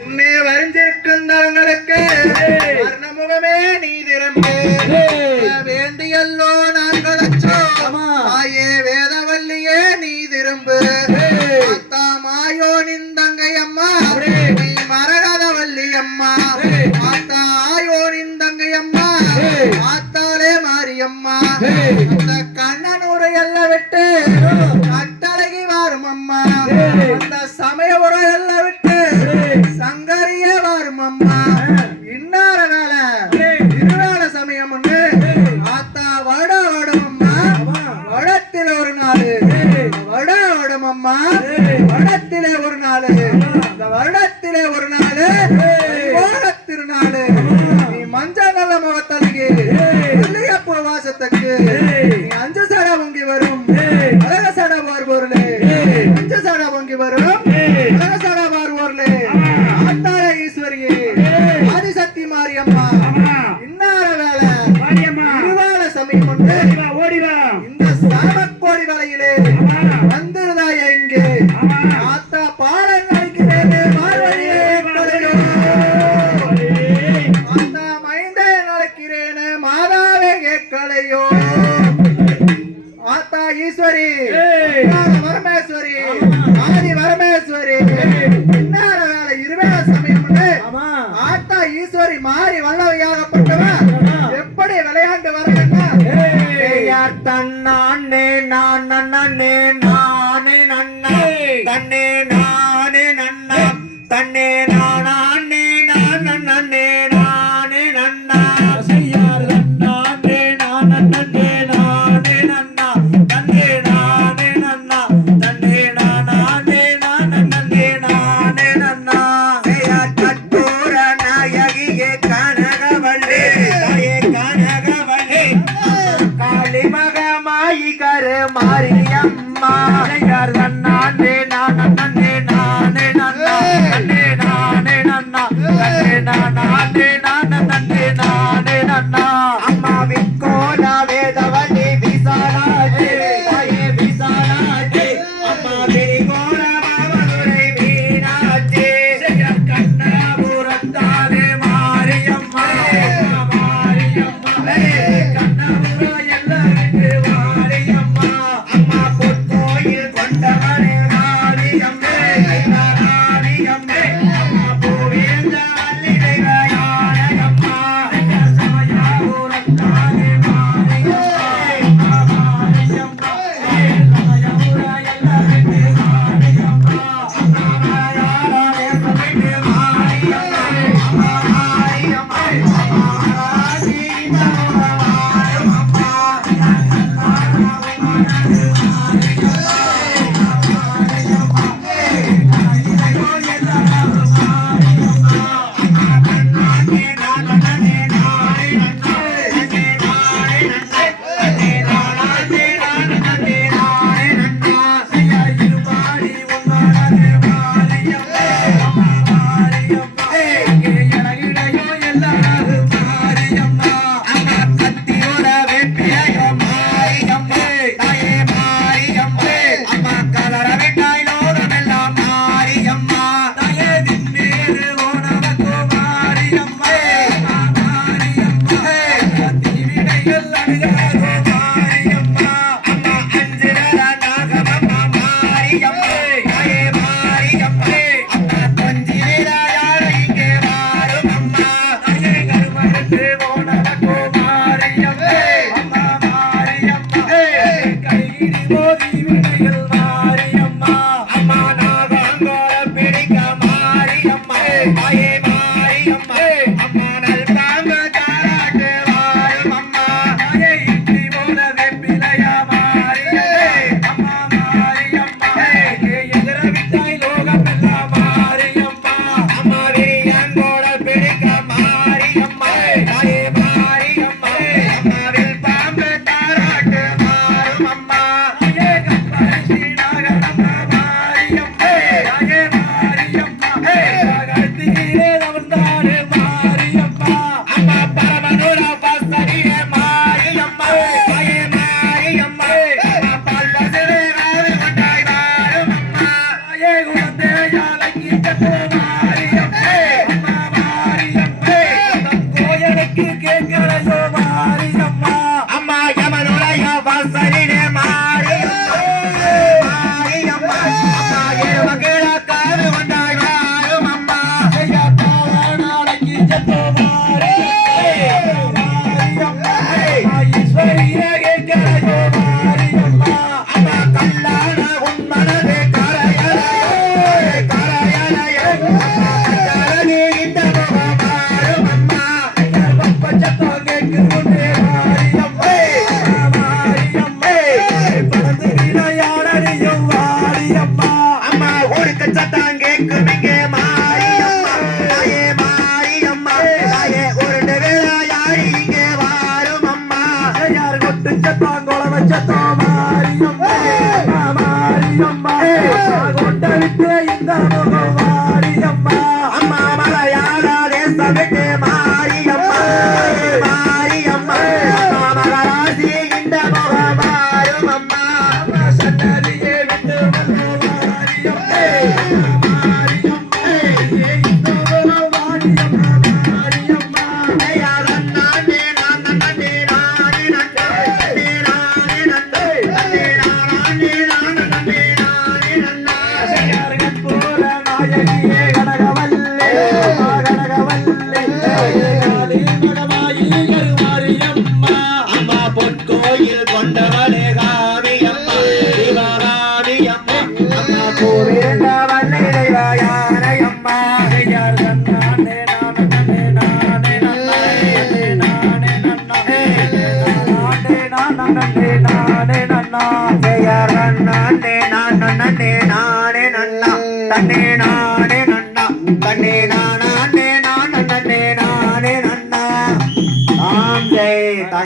உன்னே வரிஞ்சிருக்கின்றவங்களுக்கு வர்ணமுகமே நீ திரும்பு வேண்டியல்லோ நான்களச்சோ ஆயே வேதவல்லியே நீ திரும்பு மாயோ நிந்தங்கை அம்மா நீ மரகதவல்லி அம்மா ஆத்தா ஆயோ நிந்தங்கை அம்மா ஆத்தாலே மாரியம்மா அந்த கண்ணனூரை எல்லாம் விட்டு கட்டழகி வாரும் அம்மா அந்த சமய உரை எல்லாம் விட்டு சங்கரியே வாரும் அம்மா இன்னார வேலை இருவேளை சமயம் ஒண்ணு ஆத்தா வட வடும் அம்மா வடத்தில ஒரு நாள் வட வடும் அம்மா வடத்திலே ஒரு நாள் இந்த வருடத்திலே ஒரு நாள் திருநாள் நீ மஞ்சள் நல்ல முகத்தலுக்கு வெள்ளியப்பூ வாசத்துக்கு நீ அஞ்சு சடை பொங்கி வரும் அழக சடை பார் பொருளே அஞ்சு சடை பொங்கி வரும் அழக சடை பார் பொருளே ஆத்தார ஈஸ்வரியே ஆதிசக்தி மாரியம்மா இன்னார வேலை இருவாள சமயம் உண்டு இந்த சாமக்கோடி வேலையிலே வந்திருந்தாய இங்கே ஆத்தா பாடம் நடிக்கிறேன் மார்வழியே ஆத்தா மைந்தே நடக்கிறேன் மாதாவே கேட்கலையோ ஆத்தா ஈஸ்வரி வரமேஸ்வரி ஆதி வரமேஸ்வரி இன்னார வேலை இருவேளை சமயம் உண்டு ஆத்தா ஈஸ்வரி மாறி வல்லவையாகப்பட்டவன் எப்படி விளையாண்டு வரலன்னா தன்னானே நான் நன்னே நானே நன்னா தன்னே நானே நன்னா தன்னே நானே நான் நன்னே நானே நன்னா செய்யார் தன்னானே நான் நன்னே நானே நன்னா தன்னே நானே நன்னா தன்னே நானே நான் நன்னே நானே நன்னா செய்யார் கட்டூர நாயகியே கனகவள்ளி கனகவள்ளி காளி மகமாயி கரு மாரியம்மா யார் நன்னானே நான் நன்னே நானே நன்னா நன்னே நானே நன்னா நன்னே நானே நான் நன்னே நானே நன்னா அம்மா விக்கோல வேதவல்லி விசாலாஜி தாயே விசாலாஜி அம்மா விரிகோல மாமதுரை மீனாட்சி கண்ணபுரத்தாலே மாரியம்மா மாரியம்மா கண்ணபுர எல்லாருக்கு மாரியம்மா அம்மா பொற்கோயில் கொண்டவனே மாரியம்மே மாரியம்மே அம்மா பூவேந்த வள்ளி தெய்வ யானை நம்ம விட்டு மாரியம்மா மாரியம்மா மகராசி இந்த முகமாரும் அம்மா சன்னதியை விட்டு பொற்கோயில் கொண்டவளே காவியம்மா சிவகாவியம்மா அம்மா கோவிந்தவல்லை தெய்வயானையம்மா ஐயார் கண்ணானே நானே நானே நானே நானே நானே நானே நன்னா ஐயார் கண்ணானே நானே நானே நன்னா தன்னே நானே நன்னா தன்னே நானே நானே நானே நானே நன்னா ஆம் ஜெய்